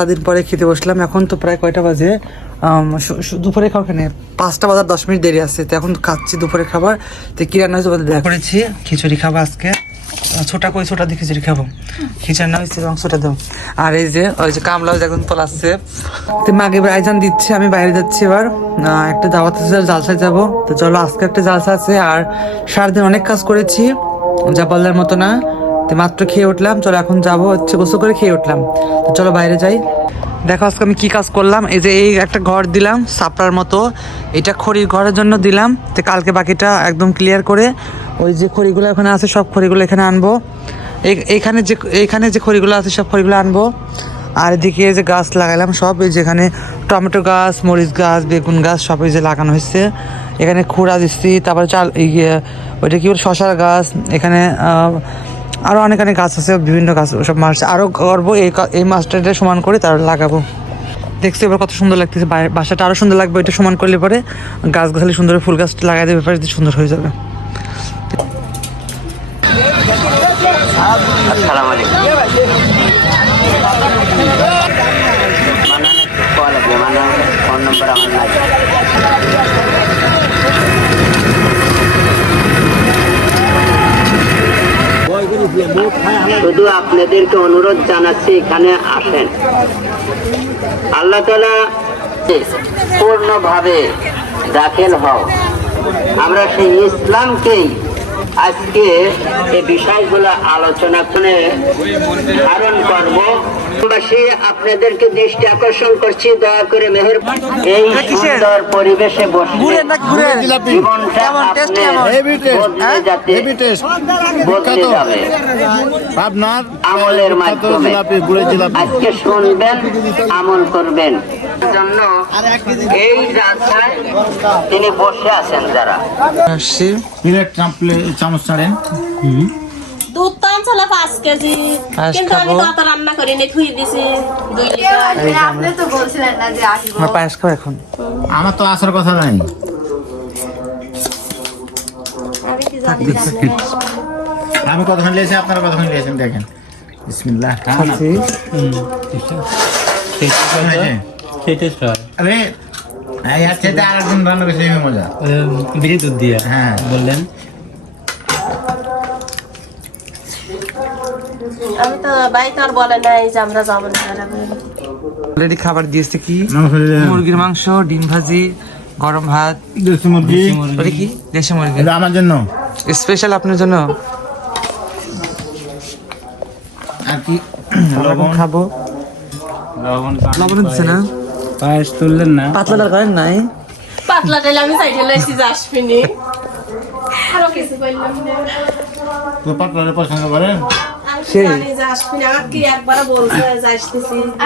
সারাদিন পরে খেতে বসলাম। এখন তো প্রায় কয়টা বাজে, দুপুরে খাবার খানে 5টা বাজার 10 মিনিট দেরি আছে। তো এখন খাচ্ছি দুপুরে খাবার। তো কি রান্না হয়েছে দেখা করেছি, খিচুড়ি খাবো আজকে। ছোটা দিয়ে খিচুড়ি খাবো, খিচুড়ি রান্না হয়েছে, মাংসটা দাও। আর এই যে ওই যে কামলা এখন পলাচ্ছে, তো মাকে আয়োজন দিচ্ছে। আমি বাইরে যাচ্ছি এবার, একটা দাওয়াত আছে, জালসায় যাবো। তো চলো, আজকে একটা জালসা আছে। আর সারাদিন অনেক কাজ করেছি, যা বলার মতো না। তো মাত্র খেয়ে উঠলাম, চলো এখন যাবো, হচ্ছে গোসল করে খেয়ে উঠলাম। তো চলো বাইরে যাই। দেখো আজকে আমি কি কাজ করলাম। এই যে এই একটা ঘর দিলাম সাপড়ার মতো, এটা খড়ির ঘরের জন্য দিলাম। তো কালকে বাকিটা একদম ক্লিয়ার করে ওই যে খড়িগুলো এখানে আছে সব খড়িগুলো এখানে আনবো। এইখানে যে খড়িগুলো আছে সব খড়িগুলো আনবো। আর এদিকে যে গাছ লাগালাম সব, এই যেখানে টমেটো গাছ, মরিচ গাছ, বেগুন গাছ সব এই যে লাগানো হয়েছে। এখানে খুঁড়া দিচ্ছি, তারপরে ওইটা কি বলে শশার গাছ, এখানে আরও অনেক গাছ আছে, বিভিন্ন গাছ সব মাছ আরও করবো। এই মাছটা সমান করে তার লাগাবো। দেখছি এবার কত সুন্দর লাগতেছে, বাসাটা আরও সুন্দর লাগবে। এটা সমান করলে পরে গাছগাছালি সুন্দর, ফুল গাছটা লাগাই দেবে, পাশে সুন্দর হয়ে যাবে। আসসালামু আলাইকুম। ফোন নম্বর আমার নাই। শুধু আপনাদেরকে অনুরোধ জানাচ্ছি, এখানে আসেন। আল্লাহ তাআলা পূর্ণভাবে দাখিল হও। আমরা সেই ইসলামকেই আজকে এই বিষয়গুলো আলোচনা করে ধারণ করব। আপনাদেরকে দৃষ্টি আকর্ষণ করছি, দয়া করে মেহেরবানি এই সুন্দর পরিবেশে বসে জীবনটা বদলে যাবে আমলের মাধ্যমে। আজকে শুনবেন, আমল করবেন জন্য এই রাস্তায় তিনি বসে আছেন। যারা চামচ ছাড়েন, দুধ তো আনছিল 5 কেজি, কিন্তু আমি তো অত রান্না করিনি, ধুই দিছি 2 লিটার। আপনি তো বলছিলেন না যে আসবো। আমার পায়েস খাও এখন। আমার তো আসার কথা নাই। আমি কি জানি না। আমি কতক্ষণ লিয়েছি, আপনারা কতক্ষণ লিয়েছেন দেখেন। বিসমিল্লাহ। আরে এই আজকে আরেকদিন রান্না করেছি, মজা বিড়ি দুধ দিয়ে। হ্যাঁ বললেন। আমি তো বাইক আর বলে নাই যে আমরা যাবো না। অলরেডি খাবার দিয়েছে কি, মুরগির মাংস, ডিম ভাজি, গরম ভাত, দেশি মুরগি। ওটা কি দেশি মুরগি, এটা আমার জন্য স্পেশাল আপনার জন্য। আর কি লবণ খাবো, লবণ দিচ্ছে না, পায়েস তুললেন না, পাতলা দরকার নাই। পাতলা দিলে আমি সাইডে লাইছি যে আসবিনি, আরো কিছু বললাম না। তো পাতলা পছন্দ করেন আমি জানি যে আসবিনি, আমাকে একবার বলছে যে আসতেছি।